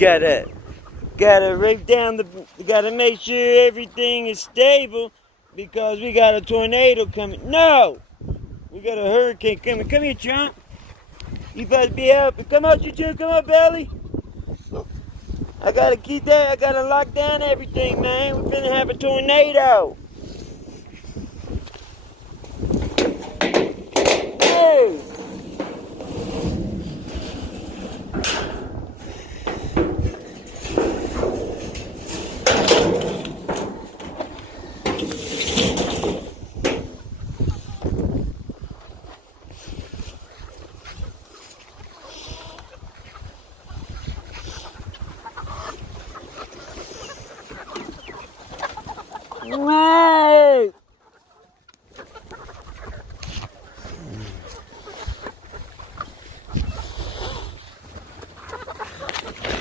Gotta rake down gotta make sure everything is stable because we got a tornado coming. No! We got a hurricane coming. Come here, Trump. You better be helping. Come on, you two. Come on, Belly. I gotta keep that. I gotta lock down everything, man. We're finna have a tornado. Hey! Wow.